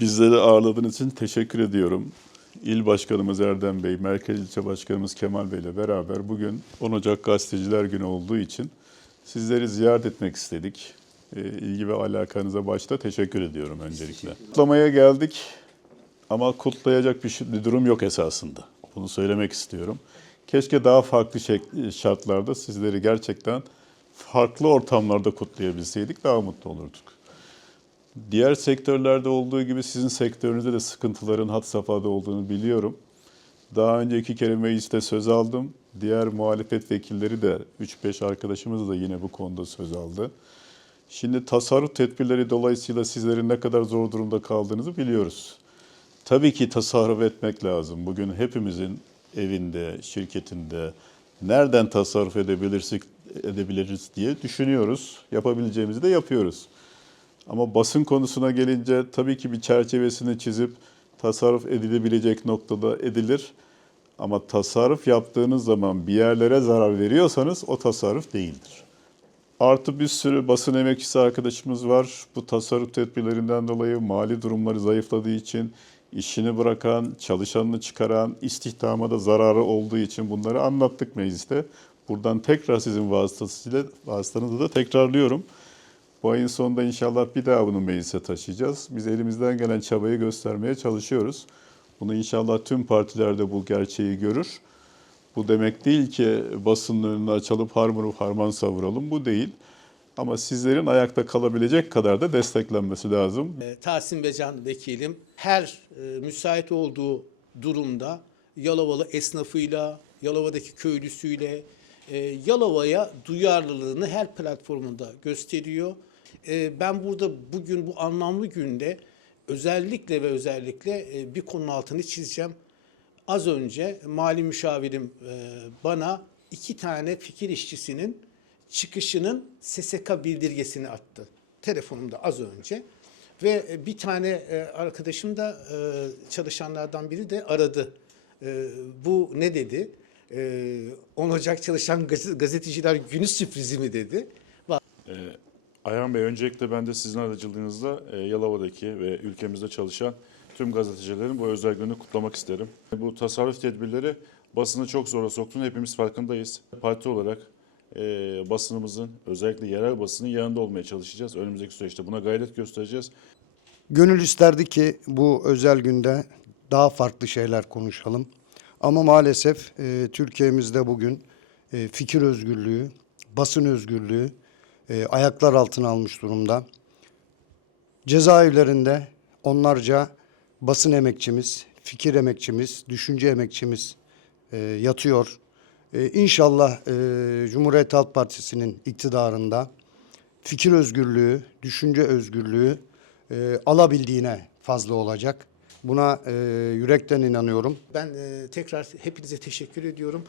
Bizleri ağırladığınız için teşekkür ediyorum. İl Başkanımız Erdem Bey, Merkez İlçe Başkanımız Kemal Bey ile beraber bugün 10 Ocak Gazeteciler Günü olduğu için sizleri ziyaret etmek istedik. Ee, İlgi ve alakanıza başta teşekkür ediyorum öncelikle. Kutlamaya geldik ama kutlayacak bir, durum yok esasında. Bunu söylemek istiyorum. Keşke daha farklı şartlarda sizleri gerçekten farklı ortamlarda kutlayabilseydik daha mutlu olurduk. Diğer sektörlerde olduğu gibi sizin sektörünüzde de sıkıntıların had safhada olduğunu biliyorum. Daha önce iki kere mecliste söz aldım. Diğer muhalefet vekilleri de 3-5 arkadaşımız da yine bu konuda söz aldı. Şimdi tasarruf tedbirleri dolayısıyla sizlerin ne kadar zor durumda kaldığınızı biliyoruz. Tabii ki tasarruf etmek lazım. Bugün hepimizin evinde, şirketinde nereden tasarruf edebilirsek edebiliriz diye düşünüyoruz. Yapabileceğimizi de yapıyoruz. Ama basın konusuna gelince tabii ki bir çerçevesini çizip tasarruf edilebilecek noktada edilir. Ama tasarruf yaptığınız zaman bir yerlere zarar veriyorsanız o tasarruf değildir. Artı bir sürü basın emekçisi arkadaşımız var. Bu tasarruf tedbirlerinden dolayı mali durumları zayıfladığı için işini bırakan, çalışanını çıkaran, istihdama da zararı olduğu için bunları anlattık mecliste. Buradan tekrar sizin vasıtasıyla, vasıtanızla da tekrarlıyorum. Bu ayın sonunda inşallah bir daha bunu meclise taşıyacağız. Biz elimizden gelen çabayı göstermeye çalışıyoruz. Bunu inşallah tüm partilerde bu gerçeği görür. Bu demek değil ki basının önünü açalım, harman harman savuralım. Bu değil. Ama sizlerin ayakta kalabilecek kadar da desteklenmesi lazım. E, Tahsin Becan vekilim her e, müsait olduğu durumda Yalovalı esnafıyla, Yalova'daki köylüsüyle, e, Yalova'ya duyarlılığını her platformunda gösteriyor. E, ben burada bugün bu anlamlı günde özellikle ve özellikle e, bir konunun altını çizeceğim. Az önce mali müşavirim e, bana iki tane fikir işçisinin çıkışının SSK bildirgesini attı. Telefonumda az önce. Ve e, bir tane e, arkadaşım da e, çalışanlardan biri de aradı. Bu ne dedi? E, 10 Ocak Çalışan Gazete- Gazeteciler Günü sürprizi mi dedi. Ee, Ayhan Bey, öncelikle ben de sizin aracılığınızla e, Yalova'daki ve ülkemizde çalışan tüm gazetecilerin bu özel günü kutlamak isterim. Bu tasarruf tedbirleri basını çok zora soktuğunu hepimiz farkındayız. Parti olarak e, basınımızın, özellikle yerel basının yanında olmaya çalışacağız. Önümüzdeki süreçte buna gayret göstereceğiz. Gönül isterdi ki bu özel günde daha farklı şeyler konuşalım. Ama maalesef e, Türkiye'mizde bugün e, fikir özgürlüğü, basın özgürlüğü e, ayaklar altına almış durumda. Cezaevlerinde onlarca basın emekçimiz, fikir emekçimiz, düşünce emekçimiz e, yatıyor. E, inşallah e, Cumhuriyet Halk Partisi'nin iktidarında fikir özgürlüğü, düşünce özgürlüğü e, alabildiğine fazla olacak. Buna e, yürekten inanıyorum. Ben e, tekrar hepinize teşekkür ediyorum.